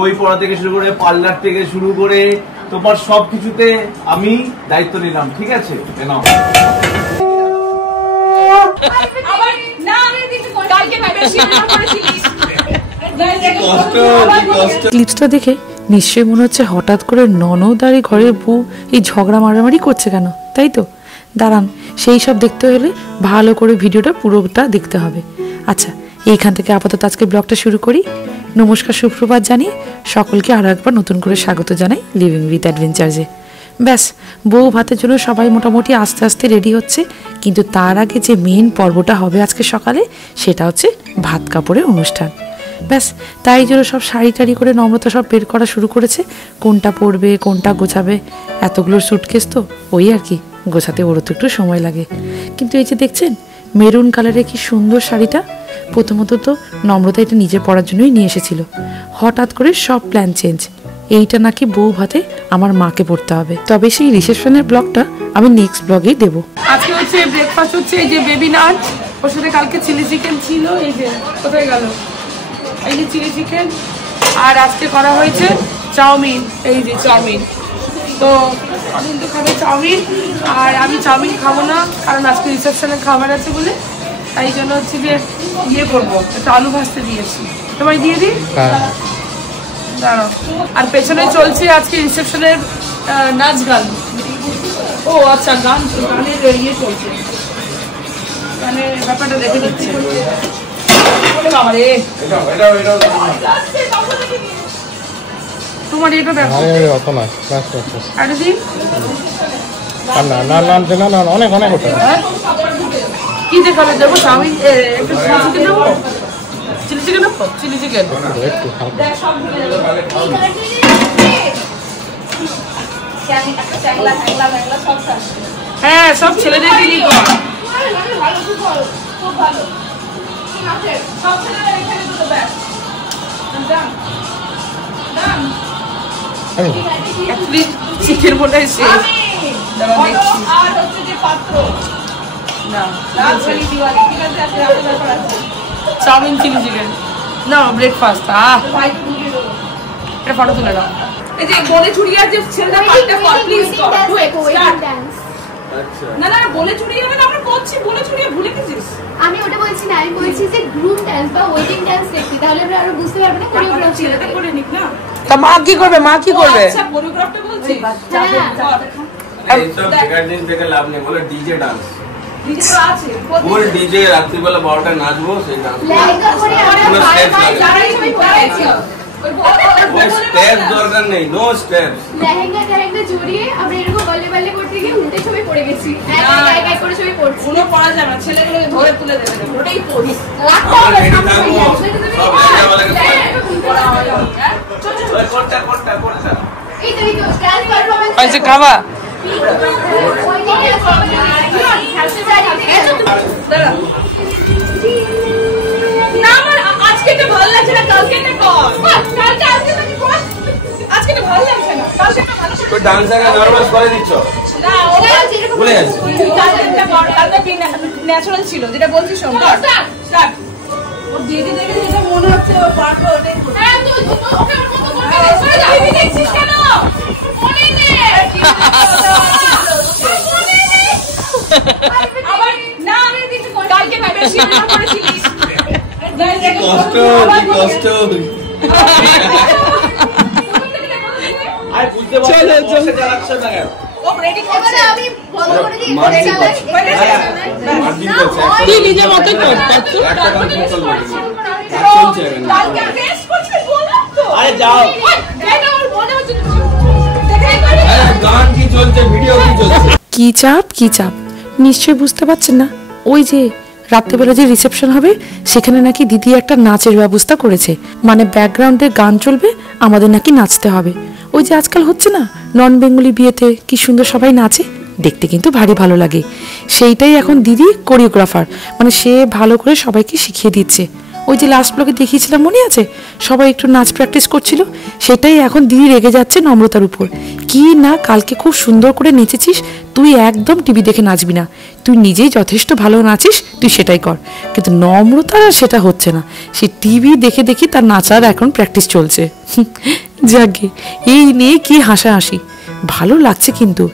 বই পড়া থেকে শুরু করে পার্লার থেকে শুরু করে তোমার সবকিছুতে আমি দায়িত্ব নিলাম, ঠিক আছে? ক্লিপসটা দেখে নিশ্চয়ই মনে হচ্ছে হঠাৎ করে ননদারি ঘরের বউ এই ঝগড়া মারামারি করছে কেন, তাই তো? দাঁড়ান, সেই সব দেখতে হলে ভালো করে ভিডিওটা পুরোটা দেখতে হবে। আচ্ছা, এইখান থেকে আপাতত আজকে ব্লগটা শুরু করি। নমস্কার, সুপ্রভাত জানিয়ে সকলকে আরও একবার নতুন করে স্বাগত জানাই লিভিং উইথ অ্যাডভেঞ্চার্সে। ব্যাস, বউ ভাতের জন্য সবাই মোটামুটি আস্তে আস্তে রেডি হচ্ছে, কিন্তু তার আগে যে মেন পর্বটা হবে আজকে সকালে সেটা হচ্ছে ভাত কাপড়ের অনুষ্ঠান। ব্যাস, তাই জন্য সব শাড়ি টাড়ি করে নম্রতা সব বের করা শুরু করেছে, কোনটা পরবে কোনটা গোছাবে। এতগুলোর সুটকেস তো ওই আর কি, গোছাতে ওরও তো একটু সময় লাগে। কিন্তু এই যে দেখছেন মেরুন কালারের কি সুন্দর শাড়িটা, প্রথমত তো নম্রতা এটা নিজে পরার জন্যই নিয়ে এসেছিল, হঠাৎ করে সব প্ল্যান চেঞ্জ। এইটা নাকি বউ ভাতে আমার মাকে পড়তে হবে। তবে সেই রিসেপশনের ব্লগটা আমি নেক্সট ব্লগেই দেবো। আজকে হচ্ছে ব্রেকফাস্ট হচ্ছে এই যে বেবি নান, ওর সাথে কালকে চিলি চিকেন ছিল, এই যে কোথায় গেল, এই যে চিলি চিকেন। আর আজকে করা হয়েছে চাউমিন, এই যে চাউমিন। তো অনেক তো খাবে চাউমিন, আর আমি চাউমিন খাবো না, কারণ আজকে রিসেপশনে খাবার আছে বলে, তাই জন্য হচ্ছে যে ইয়ে করবো, একটু আলু ভাজতে দিয়েছি। তোমায় দিয়ে দিই, দাঁড়াও। আর পেছনে চলছে আজকে রিসেপশনের নাচ গান। ও আচ্ছা, গানের ইয়ে চলছে, গানের ব্যাপারটা দেখে দিচ্ছে। তোমার এটা দেখো, অনেক অনেক কি দেখাবে? দেবো চাউমিন, একটু চিলি চিকেন দেবো, চিলি চিকেন হ্যাঁ, সব ছেলেদেরকে নিয়ে কর। চিকেন মনে হয় শেষ, চাউমিন চিলি চিকেন না, ব্রেকফাস্ট। এটা ফটো তুলে দাও। এই যে বলে চুড়িয়া যে ছেলেটা পাল্টা কর, প্লিজ কর। না না, বলে চুড়িয়া মানে আমরা করছি, বলে চুড়িয়া ভুলে গেছিস? আমি ওটা বলছি না, আমি বলছি যে গ্রুপ ডান্স বা ওয়েডিং ডান্স দেখি, তাহলে আমরা আরো বুঝতে পারবো না কোরিওগ্রাফ ছেলেটা করে নিক না। তা মা কি করবে? মা কি করবে? আচ্ছা, কোরিওগ্রাফটা বলছি। এই সব রেকর্ডিং থেকে লাভ নেই, বলে ডিজে ডান্স। ডিজে তো আছে, ফুল ডিজে, রাত্রিবেলা 12টায় নাচবো, সেই ডান্স। লেহেঙ্গা পরে আমরা যারাই ছবি পড়াইছি, ওই স্টেপ দরকার নেই, নো স্টেপস। লেহেঙ্গা জড়িয়ে আমরা এরকম বলে বলে করতে গিয়ে উল্টে ছবি পড়ে গেছি, এক করে ছবি পড়ছি। কোনো পড়া যাবে না, ছেলেগুলোকে ধরে তুলে দেবে, ওটাই পড়ি। রাখতে হবে সামনে হয়ে এই তো ডান্স পারফরম্যান্স আচ্ছা, খাবা না, আমার আজকে এটা ভালো লাগছে না, কালকে এটা কর। কালকে আজকে নাকি কর, আজকে এটা ভালো লাগছে না, কালকে এটা ভালো লাগছে। তো ডান্সারকে নার্ভাস করে দিচ্ছ না, ওটা ভুলে যাচ্ছে। কালকে ন্যাচারাল ছিল, যেটা বলছিস। স্টার্ট। ও দেখে দেখে যেটা মনে হচ্ছে ও পারবে, ওটাই করবে। হ্যাঁ, তুই ওকে ওর মতো করতে দে। তুই দেখছিস কেন? মনে নেই আবার না, আমি কিছু করি কালকে না, বেশি না করেছিস। কষ্ট কষ্ট আই বুঝতে পারছি, চলো যাচ্ছে না কেন? ও রেডি করছে, আমি ফলো করে দিই, করে চালাই। মার্জিন করছে, তুই নিজে মত কর, একটা গান চলবে, কালকে রেস্ট করছিস বললাম তো। আরে যাও, এটা ওর মনে হচ্ছে আরে গান কি চলছে, ভিডিও কি চলছে? কি চাপ কি চাপ নিশ্চয়ই বুঝতে পারছেন না। ওই যে রাত্রেবেলা যে রিসেপশন হবে সেখানে নাকি দিদি একটা নাচের ব্যবস্থা করেছে, মানে ব্যাকগ্রাউন্ডে গান চলবে, আমাদের নাকি নাচতে হবে। ওই যে আজকাল হচ্ছে না নন বেঙ্গলি বিয়েতে কি সুন্দর সবাই নাচে, দেখতে কিন্তু ভারী ভালো লাগে। সেইটাই এখন দিদি কোরিওগ্রাফার, মানে সে ভালো করে সবাইকে শিখিয়ে দিচ্ছে। ওই যে লাস্ট ব্লগে দেখিয়েছিলাম মনে আছে, সবাই একটু নাচ প্র্যাকটিস করছিল, সেটাই এখন দিদি রেগে যাচ্ছে নম্রতার উপর। কি না কালকে খুব সুন্দর করে নেচেছিস, তুই একদম টিভি দেখে নাচবি না, তুই নিজেই যথেষ্ট ভালো নাচিস, তুই সেটাই কর। কিন্তু নম্রতার আর সেটা হচ্ছে না, সে টিভি দেখে দেখি তার নাচার এখন প্র্যাকটিস চলছে। যাকে এই নিয়ে কি হাসাহাসি, ভালো লাগছে। কিন্তু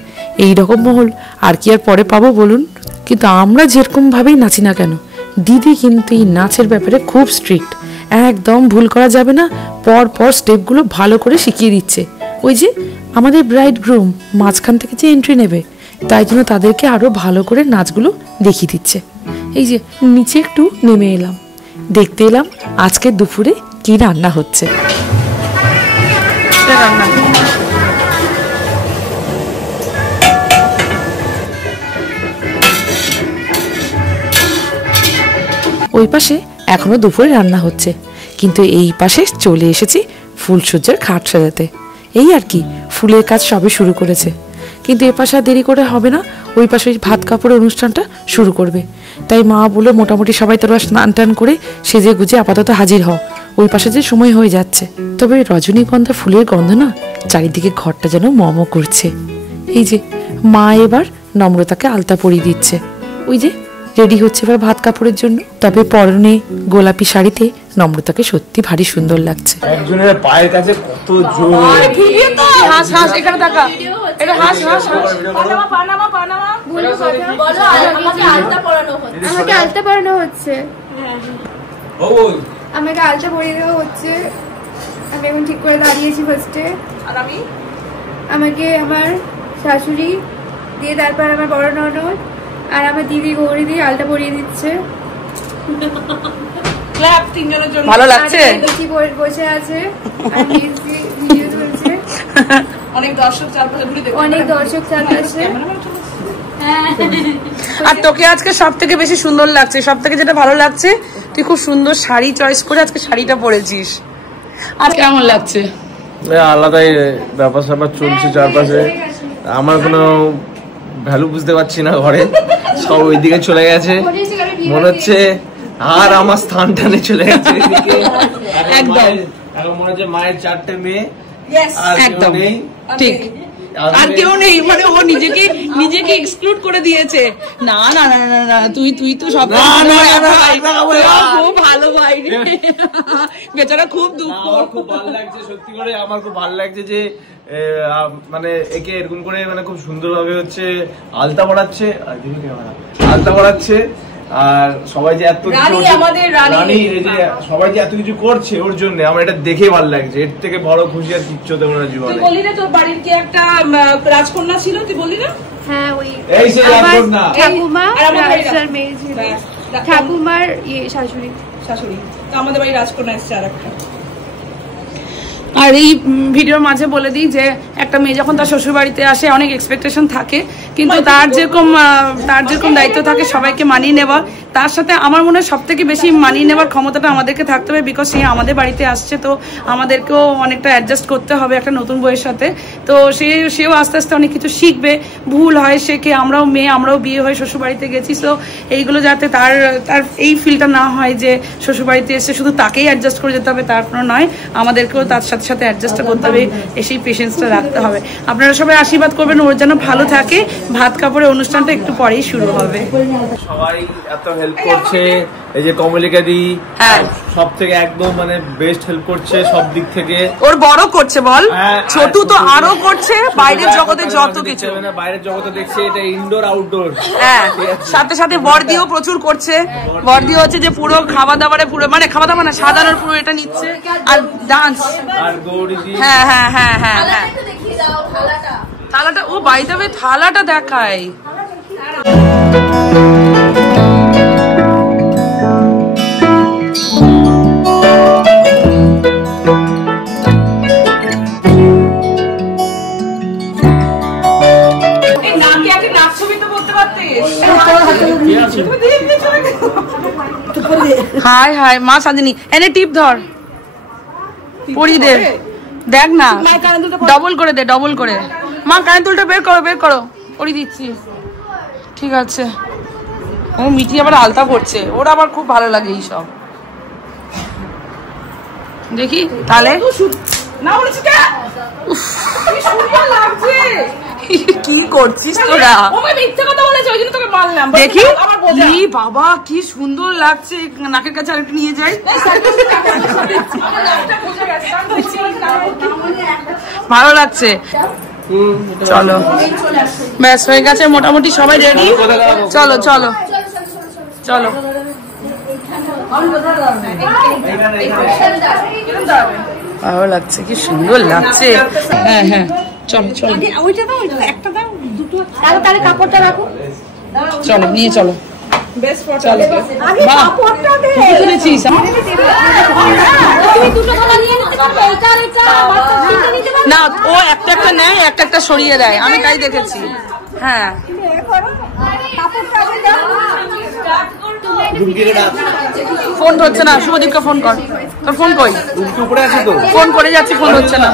এই রকম মহল আর কি আর পরে পাবো বলুন? কিন্তু আমরা যেরকমভাবেই নাচি না কেন, দিদি কিন্তু এই নাচের ব্যাপারে খুব স্ট্রিক্ট, একদম ভুল করা যাবে না, পর পর স্টেপগুলো ভালো করে শিখিয়ে দিচ্ছে। ওই যে আমাদের ব্রাইড গ্রুম মাঝখান থেকে যে এন্ট্রি নেবে, তাই জন্য তাদেরকে আরও ভালো করে নাচগুলো দেখিয়ে দিচ্ছে। এই যে নিচে একটু নেমে এলাম, দেখতে এলাম আজকে দুপুরে কি রান্না হচ্ছে। ওই পাশে এখনো দুপুরে রান্না হচ্ছে, কিন্তু এই পাশে চলে এসেছি ফুলসজ্জার খাট সাজাতে। এই আর কি, ফুলের কাজ সবে শুরু করেছে, কিন্তু এ পাশে দেরি করে হবে না, ওই পাশে ভাত কাপড়ের অনুষ্ঠানটা শুরু করবে। তাই মা বলে মোটামুটি সবাই তোরা স্নান টান করে সেজে গুজে আপাতত হাজির হও, ওই পাশে যে সময় হয়ে যাচ্ছে। তবে রজনীগন্ধা ফুলের গন্ধ না চারিদিকে ঘরটা যেন মম করছে। এই যে মা এবার নম্রতাকে আলতা পরিয়ে দিচ্ছে, ওই যে রেডি হচ্ছে এবার ভাত কাপড়ের জন্য। তবে পরনে গোলাপি শাড়িতে নম্রতাকে সত্যি ভারী সুন্দর লাগছে। একজনের পায়ের কাছে কত জোর। হাস হাস, এখানে তাকা, এটা হাস হাস হাস। পানামা পানামা পানামা বলো আমাকে আলতা পরানো হচ্ছে। আমাকে আলতা পরানো হচ্ছে, আমাকে আলতা পরিয়ে দেওয়া হচ্ছে। আমি এখন ঠিক করে দাঁড়িয়েছি ফার্স্টে, আর আমি আমাকে আমার শাশুড়ি দিয়ে, তারপর আমার বড় ননদ আর আমার দিদি গৌরী দিয়ে আলতা পরিয়ে দিচ্ছে। ক্ল্যাপ তিনজনের জন্য। ভালো লাগছে? বসে আছে আর ভিডিও চলছে, অনেক দর্শক চারপাশে ঘুরে দেখছে, অনেক দর্শক চারপাশে। আর তোকে আজকে সব থেকে বেশি সুন্দর লাগছে, সব থেকে যেটা ভালো লাগছে, তুই খুব সুন্দর শাড়ি চয়েস করে আজকে শাড়িটা পরেছিস। আজ কেমন লাগছে? আলাদাই ব্যাপার স্যাপার চলছে চারপাশে, আমার কোনো ভ্যালু বুঝতে পারছি না, ঘরে সব ওইদিকে চলে গেছে, মনে হচ্ছে আর আমার স্থান টানে চলে গেছে একদম। এখন মনে হচ্ছে মায়ের 4টে মেয়ে, একদম ঠিক, আর কেউ নেই, মানে ও নিজেকে এক্সক্লুড করে দিয়েছে। না না না না না, তুই তো সব খুব ভালো ভাই, বেচারা খুব দুঃখ। খুব ভালো লাগছে সত্যি করে, আমার খুব ভালো লাগছে যে মানে একে এরকম করে মানে খুব সুন্দর ভাবে হচ্ছে আলতা পড়াচ্ছে, আর সবাই যে এত সবাই যে এত কিছু করছে ওর জন্য, আমার এটা দেখে ভালো লাগছে। এর থেকে বড় খুশি আর কিচ্ছু হতে পারে না জীবনে। তুই বললি না তোর বাড়ির কি একটা রাজকন্যা ছিল, তুই বললি না? হ্যাঁ, ওই এই সেই রাজকন্যা, ঠাকুমা, রাজার মেয়ে ছিল, ঠাকুমার শাশুড়ি। তো আমাদের বাড়ির রাজকন্যা এসছে আর একটা। আর এই ভিডিওর মাঝে বলে দিই যে একটা মেয়ে যখন তার শ্বশুর বাড়িতে আসে অনেক এক্সপেকটেশন থাকে, কিন্তু তার যেরকম দায়িত্ব থাকে সবাইকে মানিয়ে নেওয়া, তার সাথে আমার মনে হয় সব থেকে বেশি মানিয়ে নেওয়ার ক্ষমতাটা আমাদেরকে থাকতে হবে, বিকজ সে আমাদের বাড়িতে আসছে, তো আমাদেরকেও অনেকটা অ্যাডজাস্ট করতে হবে একটা নতুন বইয়ের সাথে। তো সেও আস্তে আস্তে অনেক কিছু শিখবে, ভুল হয় শেখে, আমরাও মেয়ে, আমরাও বিয়ে হয়ে শ্বশুর বাড়িতে গেছি, তো এইগুলো যাতে তার এই ফিলটা না হয় যে শ্বশুর বাড়িতে এসে শুধু তাকেই অ্যাডজাস্ট করে যেতে হবে, তারপর নয়, আমাদেরকেও তার সাথে সাথে অ্যাডজাস্ট করতে হবে, এসেই পেশেন্সটা রাখতে হবে। আপনারা সবাই আশীর্বাদ করবেন ওর যেন ভালো থাকে। ভাত কাপড়ের অনুষ্ঠানটা একটু পরেই শুরু হবে। সবাই এত হেল্প করছে, এই যে কমলিকা দি সব থেকে একদম মানে বেস্ট হেল্প করছে সব দিক থেকে। ওর বড় করছে বল, ছোট তো আরো করছে, বাইরের জগতে যত কিছু, বাইরের জগতে দেখছে, এটা ইনডোর আউটডোর। হ্যাঁ, সাথে সাথে বর্দিও প্রচুর করছে। বর্দি হচ্ছে যে পুরো খাওয়া দাওয়ারে পুরো মানে খাওয়া দাওয়া না সাজানোর পুরো এটা নিচ্ছে, আর ডান্স। আর গৌরীজি হ্যাঁ হ্যাঁ হ্যাঁ হ্যাঁ হ্যাঁ, থালাটা ও বাইতে হবে, থালাটা দেখায়। হাই হাই মা সাজিনি, এনে টিপ ধর, পরি দে, দেখ না ডবল করে দে, ডবল করে। মা কানের দুলটা বের করো, বের করো, পরি দিচ্ছি। ঠিক আছে, ও মিঠি আবার আলতা পড়ছে, ওর আবার খুব ভালো লাগে এইসব। দেখি তাহলে না বলেছি কি করছিস তোরা? মিথ্যে কথা বলেছে, ওই জন্য তোকে মারলাম। দেখি বাবা কি সুন্দর লাগছে, নাকের কাছে আরেকটু নিয়ে যাই। ভালো লাগছে, চলো ব্যাস হয়ে গেছে মোটামুটি সবাই রেডি। চলো চলো চলো ভালো লাগছে, কি সুন্দর লাগছে। হ্যাঁ হ্যাঁ চলো চলো চলো নিয়ে চলো না, ও একটা একটা নেয়, একটা একটা সরিয়ে দেয়, আমি তাই দেখেছি। হ্যাঁ ফোন হচ্ছে না, শুভদীপকে ফোন কর। তোর ফোন কই? ফোন করে যাচ্ছি, ফোন হচ্ছে না।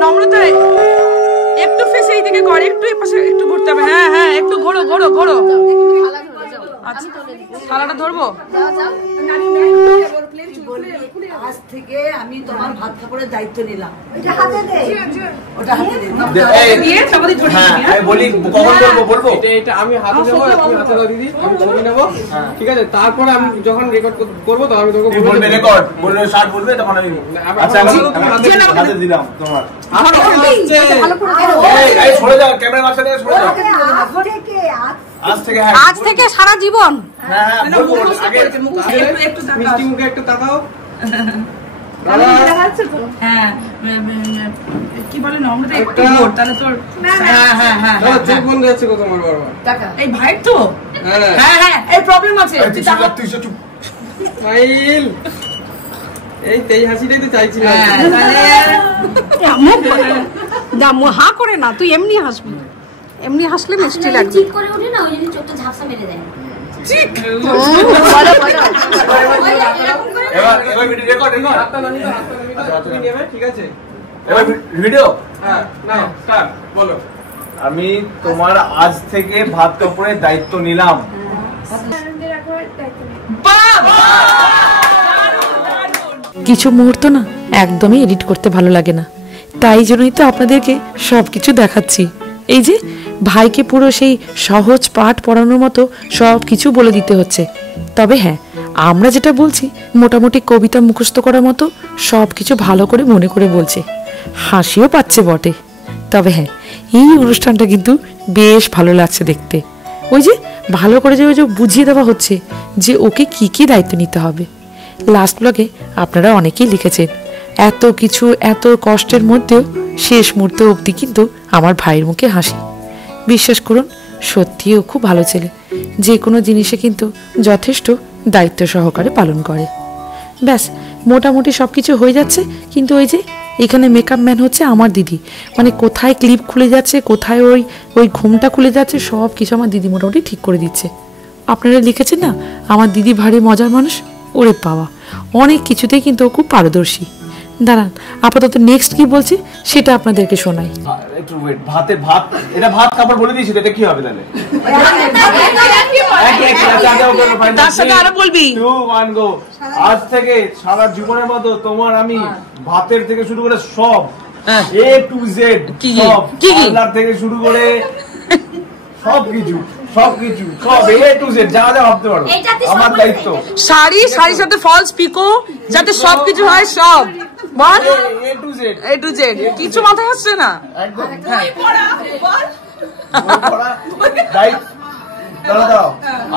নম্রতা একটু ফেস এই দিকে কর, একটু এই পাশে একটু ঘুরতে হবে। হ্যাঁ হ্যাঁ একটু ঘোরো ঘোরো ঘোরো। আচ্ছা থালাটা ধরবো। আজ থেকে আমি তোমার ভাত কাপড়ের দায়িত্ব নিলাম। ঠিক আছে, তারপরে আমি যখন রেকর্ড করবো তখন আমি তোকে দিলাম তোমার। আজ থেকে সারা জীবন মিষ্টি মুখে একটু তাকাও। হ্যাঁ কি বলে নম্রতা একটু ঘোর, তাহলে তোর চোখ বন্ধ হচ্ছে গো তোমার বারবার। এই ভাইয়ের তো হ্যাঁ হ্যাঁ এই প্রবলেম আছে। এই হাসিটাই তো চাইছিলাম। হা করে না, তুই এমনি হাসবি, এমনি হাসলে মিষ্টি লাগবে। ঠিক করে ওঠে না, ওই জন্য চোখটা ঝাপসা মেরে দেয়। আমি তোমার আজ থেকে ভাত কাপড়ের দায়িত্ব নিলাম। কিছু মুহূর্ত না একদমই এডিট করতে ভালো লাগে না, তাই জন্যই তো আপনাদেরকে সবকিছু দেখাচ্ছি। এই যে ভাইকে পুরো সেই সহজ পাঠ পড়ানোর মতো সব কিছু বলে দিতে হচ্ছে। তবে হ্যাঁ, আমরা যেটা বলছি মোটামুটি কবিতা মুখস্থ করার মতো সব কিছু ভালো করে মনে করে বলছে, হাসিও পাচ্ছে বটে। তবে হ্যাঁ, এই অনুষ্ঠানটা কিন্তু বেশ ভালো লাগছে দেখতে। ওই যে ভালো করে যে বুঝিয়ে দেওয়া হচ্ছে যে ওকে কি কি দায়িত্ব নিতে হবে। লাস্ট ব্লগে আপনারা অনেকেই লিখেছেন এত কিছু এত কষ্টের মধ্যেও শেষ মুহূর্ত অবধি কিন্তু আমার ভাইয়ের মুখে হাসি। বিশ্বাস করুন, সত্যিও খুব ভালো ছেলে, যে কোনো জিনিসে কিন্তু যথেষ্ট দায়িত্ব সহকারে পালন করে। ব্যাস মোটামুটি সব কিছু হয়ে যাচ্ছে, কিন্তু ওই যে এখানে মেকআপ ম্যান হচ্ছে আমার দিদি, মানে কোথায় ক্লিপ খুলে যাচ্ছে, কোথায় ওই ঘুমটা খুলে যাচ্ছে, সব কিছু আমার দিদি মোটামুটি ঠিক করে দিচ্ছে। আপনারা লিখেছেন না আমার দিদি ভারী মজার মানুষ, ওরে বাবা অনেক কিছুতেই কিন্তু ও খুব পারদর্শী। দাঁড়ান আপাতত নেক্সট কি বলছি সেটা আপনাদেরকে শোনাই। একটু ওয়েট, ভাত এটা ভাত কাপড় বলে দিয়েছি, এটা কি হবে তাহলে? তার সাথে আরো বলবি। 2 1 গো। আজ থেকে সারা জীবনের মতো তোমার আমি ভাতের থেকে শুরু করে সব A to Z সব পার্লার থেকে শুরু করে সবকিছু সব A to Z যা যা ভাবতে পারো আমার দায়িত্ব। শাড়ির সাথে ফলস পিকো যাতে সবকিছু হয়, সব বল A to Z কিছু মাথায় আসছে না একদম। দাও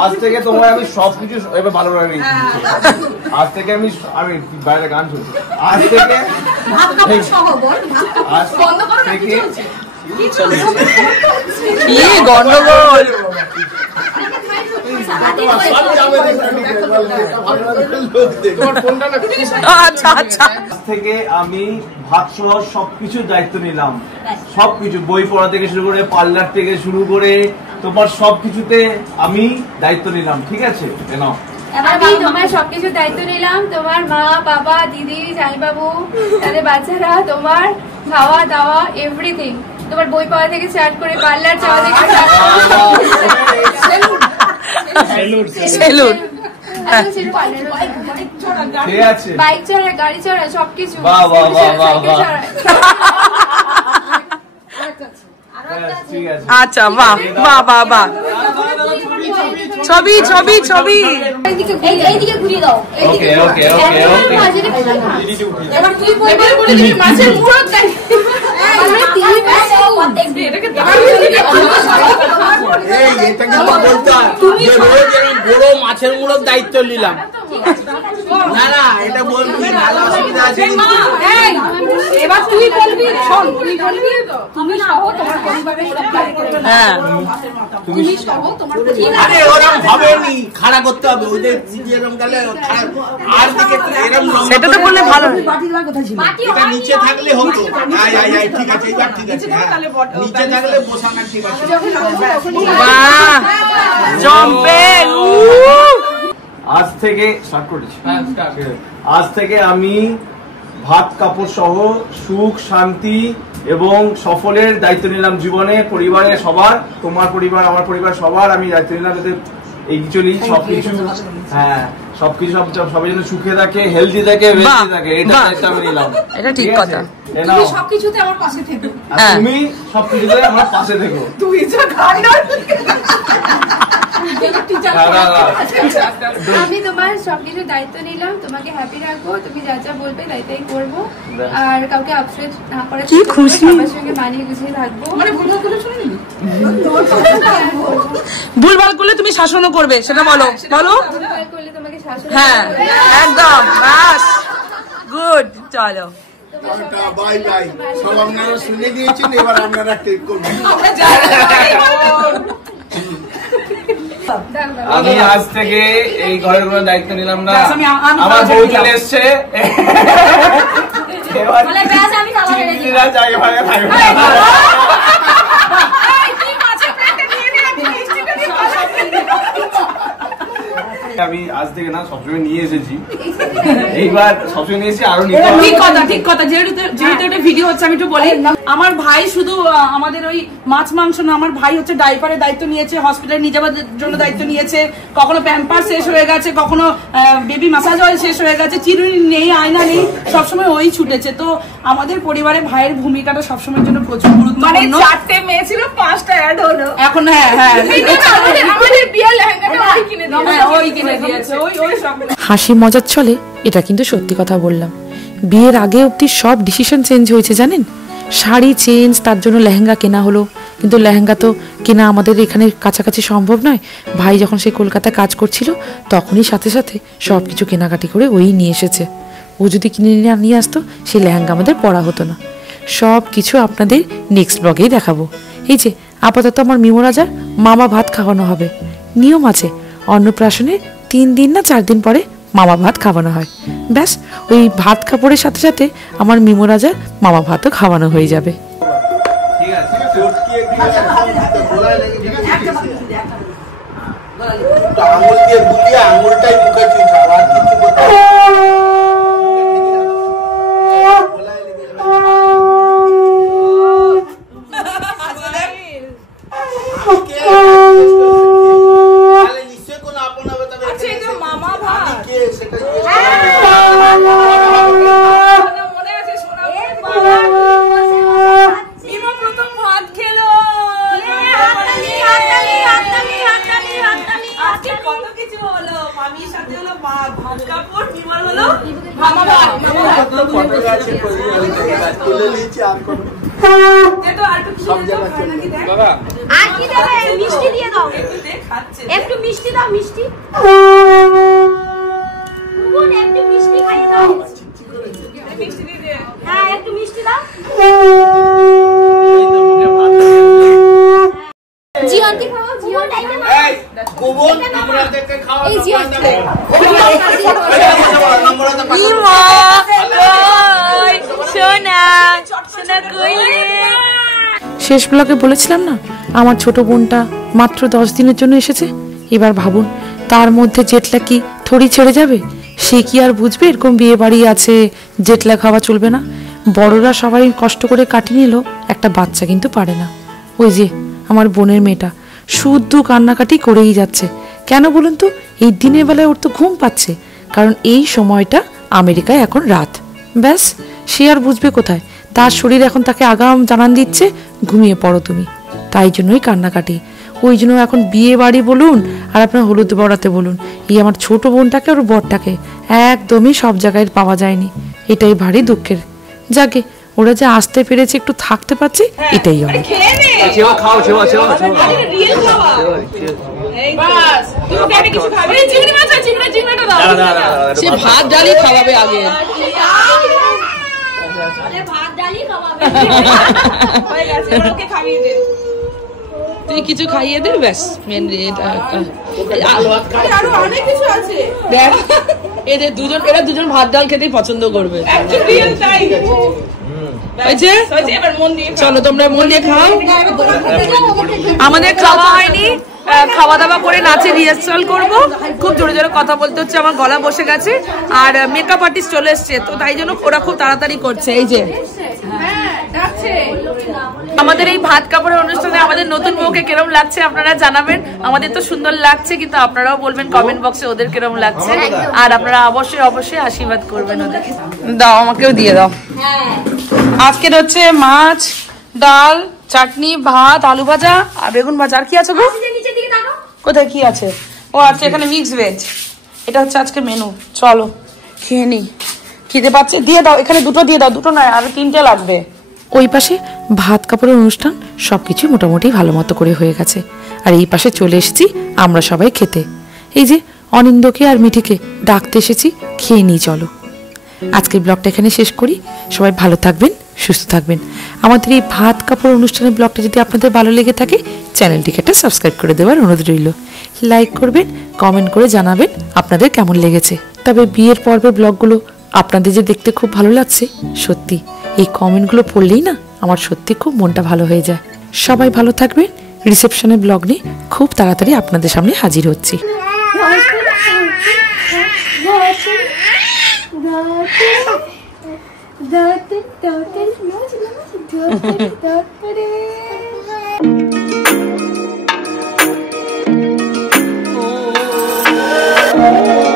আজ থেকে তোমার আমি সবকিছু এবার ভালো করে নিই। আজ থেকে আমি বাইরে গান শুনছি। আজ থেকে গন্ডগোল আচ্ছা আচ্ছা। থেকে আমি ভাত সহ সবকিছু দায়িত্ব নিলাম, সবকিছু বই পড়া থেকে শুরু করে পার্লার থেকে শুরু করে তোমার সবকিছুতে আমি দায়িত্ব নিলাম, ঠিক আছে? আমি তোমার সবকিছু দায়িত্ব নিলাম, তোমার মা বাবা দিদি জামাইবাবু তাদের বাচ্চারা, তোমার খাওয়া দাওয়া এভরিথিং, তোমার বই পড়া থেকে স্টার্ট করে পার্লার যাওয়া থেকে বাইক চড়া গাড়ি চড়া সবকিছু আচ্ছা বাহ বাহ বাহ বাহ ছবি ছবি ছবি এইদিকে ঘুরিয়ে দাও। এবার তুই মাছের মুড়ো বড় মাছের মুড়োর দায়িত্ব নিলাম। না না এটা বলবি, অসুবিধা আছে। এবার তুই বলবি, শোন তুই বলবি তুমি সহ তোমার পরিবারের সব দায়িত্ব। হ্যাঁ তুমি সহ তোমার আরে ওরকম হবেনি, খাড়া করতে হবে ওদের যেরকম গেলে আর দিকে এরকম সেটা তো বললে ভালো। এটা নিচে থাকলে হতো। ঠিক আছে এবার ঠিক আছে, নিচে থাকলে বসানো ঠিক আছে। বাহ জম্পে আজ থেকে আমি ভাত কাপড় সহ সুখ শান্তি এবং সফলের দায়িত্ব নিলাম জীবনে, পরিবারে সবার, তোমার পরিবার আমার পরিবার সবার আমি দায়িত্ব নিলাম, যাতে এইচুয়ালি সবকিছু সবকিছু সবাই যেন সুখে থাকে, হেলদি থাকে, বেঁচে থাকে, এটা দায়িত্ব আমি নিলাম। এটা ঠিক কথা। তুমি সবকিছুতে আমার পাশে থেকো, তুমি সবকিছুতে আমার পাশে থেকো। তুই যা খান্ডার আমি তোমার সবকিছু দায়িত্ব নিলাম, তোমাকে হ্যাপি রাখবো, তুমি যা যা বলবে তাই তাই করবো, আর কাউকে আপসেট না করে কি খুশি, সবার সঙ্গে মানিয়ে গুছিয়ে থাকবো। মানে ভুলভাল করে শুনে নিবি, ভুলভাল করলে তুমি শাসনও করবে, সেটা বলো বলো। ভুলভাল করলে তোমাকে শাসন, হ্যাঁ একদম বাস গুড। চলো বাই বাই, সব আপনারা শুনে দিয়েছেন, এবার আপনারা টেক করবেন। আমি আজ থেকে এই ঘরের কোনো দায়িত্ব নিলাম না, আমার বউ চলে এসছে, আমি আজ থেকে না সবসময় নিয়ে এসেছি, এইবার সবসময় নিয়ে এসেছি, আরো নিতে হবে। ঠিক কথা ঠিক কথা। যেহেতু একটা ভিডিও হচ্ছে আমি একটু বলি, আমার ভাই শুধু আমাদের ওই মাছ মাংস না, আমার ভাই হচ্ছে ডাইপারের দায়িত্ব নিয়েছে, হসপিটালে নিয়ে যাওয়ার জন্য দায়িত্ব নিয়েছে, কখনো প্যাম্পার শেষ হয়ে গেছে, কখনো বেবি মাসাজ অয়েল শেষ হয়ে গেছে, চিরুনি নেই, আয়না নেই, সবসময় ওই ছুটেছে। তো আমাদের পরিবারে ভাইয়ের ভূমিকাটা সবসময়ের জন্য প্রচুর গুরুত্বপূর্ণ। 4টে মেয়ে ছিল, 5টা অ্যাড হলো এখন হ্যাঁ হ্যাঁ আমাদের বিয়ের লেহেঙ্গাটা ওই কিনে দিয়েছে, ওই কিনে দিয়েছে, ওই সব। হাসি মজার ছলে এটা কিন্তু সত্যি কথা বললাম, বিয়ের আগে অবধি সব ডিসিশন চেঞ্জ হয়েছে জানেন। শাড়ি চেঞ্জ, তার জন্য লেহেঙ্গা কেনা হলো, কিন্তু লেহেঙ্গা তো কেনা আমাদের এখানে কাছাকাছি সম্ভব নয়। ভাই যখন সে কলকাতায় কাজ করছিল তখনই সাথে সাথে সব কিছু কেনাকাটি করে ওই নিয়ে এসেছে। ও যদি কিনে নিয়ে আসতো সেই লেহেঙ্গা আমাদের পরা হতো না। সব কিছু আপনাদের নেক্সট ব্লগেই দেখাবো। এই যে আপাতত আমার মিমো রাজার মামা ভাত খাওয়ানো হবে, নিয়ম আছে অন্নপ্রাশনে 3 দিন না 4 দিন পরে মামা ভাত খাওয়ানো হয়। ব্যাস ওই ভাত কাপড়ের সাথে সাথে আমার মিমো রাজার মামা ভাতও খাওয়ানো হয়ে যাবে। আঙুল দিয়ে বুলিয়ে আঙুলটাই মুখে চুষাও, আর কিছু করতে নিশ্চয় কোনো আপন হবে, তবে মামা ভাত সেটা মনে আছে শোনা মিমো প্রথম ভাত খেলো, কত কিছু হলো, মামির সাথে হলো ভাত কাপড়, মিমার হলো মামা ভাত। তুলে নিয়েছি আর কোনো মিষ্টি দিয়ে দাও, একটু মিষ্টি দাও, মিষ্টি একটু মিষ্টি খাইয়ে দাও, হ্যাঁ একটু মিষ্টি দাও। জিয়ন্তি খাও, জিয়ন্তি কোবল আমরা দেখে খাওয়া এই জিয়ন্তি শেষ ব্লগে বলেছিলাম না আমার ছোট বোনটা মাত্র 10 দিনের জন্য এসেছে। এবার ভাবুন তার মধ্যে জেটল্যাগ কি থড়ি ছেড়ে যাবে? সে কি আর বুঝবে এরকম বিয়ে বাড়ি আছে, জেটলা খাওয়া চলবে না? বড়রা সবাই কষ্ট করে কাটিয়ে নিল, একটা বাচ্চা কিন্তু পারে না। ওই যে আমার বোনের মেয়েটা শুদ্ধ কান্নাকাটি করেই যাচ্ছে। কেন বলুন তো? এই দিনের বেলায় ওর তো ঘুম পাচ্ছে, কারণ এই সময়টা আমেরিকায় এখন রাত। ব্যাস, সে আর বুঝবে কোথায়? তার শরীর এখন তাকে আগাম জানান দিচ্ছে ঘুমিয়ে পড়ো তুমি। তাই জন্যই কান্নাকাটি। ওই জন্য এখন বিয়ে বাড়ি বলুন আর আপনার হলুদ বড়াতে বলুন, এই আমার ছোট বোনটাকে ওর বরটাকে একদমই সব জায়গায় পাওয়া যায়নি। এটাই ভারী দুঃখের। যাকে ওরা যে আসতে পেরেছে, একটু থাকতে পারছি, এটাই অনেক। সে ভাত ডালি খাওয়াবে আগে। তুই কিছু খাইয়ে দে, ব্যাস। এরা দুজন ভাত ডাল খেতেই পছন্দ করবে। চলো তোমরা মন দিয়ে খাও। আমাদের খাওয়া হয়নি, খাওয়া দাওয়া করে নাচে রিহার্সাল করব। খুব জোরে জোরে কথা বলতে হচ্ছে, আমার গলা বসে গেছে। আর মেকআপ আর্টিস্ট চলে এসছে, তো তাই জন্য ওরা খুব তাড়াতাড়ি করছে। এই যে আমাদের এই ভাত কাপড়ের অনুষ্ঠানে আমাদের নতুন বউকে কিরম লাগছে আপনারা জানাবেন। আমাদের তো সুন্দর লাগছে, কিন্তু আপনারাও বলবেন কমেন্ট বক্সে ওদের কিরম লাগছে। আর আপনারা অবশ্যই অবশ্যই আশীর্বাদ করবেন ওদেরকে। দাও, আমাকেও দিয়ে দাও। আজকের হচ্ছে মাছ, ডাল, চাটনি, ভাত, আলু ভাজা আর বেগুন ভাজা। আর কি আছে গো? কোথায় কি আছে? ও আচ্ছা, এখানে মিক্স ভেজ। এটা হচ্ছে আজকে মেনু। চলো খেয়ে নি, খিদে পাচ্ছে। দিয়ে দাও, এখানে দুটো দিয়ে দাও। দুটো নয়, আর 3টে লাগবে। ওই পাশে ভাত কাপড়ের অনুষ্ঠান সবকিছু মোটামুটি ভালো মতো করে হয়ে গেছে। আর এই পাশে চলে এসেছি আমরা সবাই খেতে। এই যে অনিন্দকে আর মিঠিকে ডাকতে এসেছি, খেয়ে নিই চলো। আজকের ব্লগটা এখানে শেষ করি। সবাই ভালো থাকবেন, সুস্থ থাকবেন। আমাদের এই ভাত কাপড় অনুষ্ঠানের ব্লগটা যদি আপনাদের ভালো লেগে থাকে, চ্যানেলটিকে একটা সাবস্ক্রাইব করে দেওয়ার অনুরোধ রইল। লাইক করবেন, কমেন্ট করে জানাবেন আপনাদের কেমন লেগেছে। তবে বিয়ের পর্বের ব্লগগুলো আপনাদের যে দেখতে খুব ভালো লাগছে, সত্যি এই কমেন্টগুলো পড়লেই না আমার সত্যি খুব মনটা ভালো হয়ে যায়। সবাই ভালো থাকবেন। রিসেপশনের ব্লগ নিয়ে খুব তাড়াতাড়ি আপনাদের সামনে হাজির হচ্ছি। Oh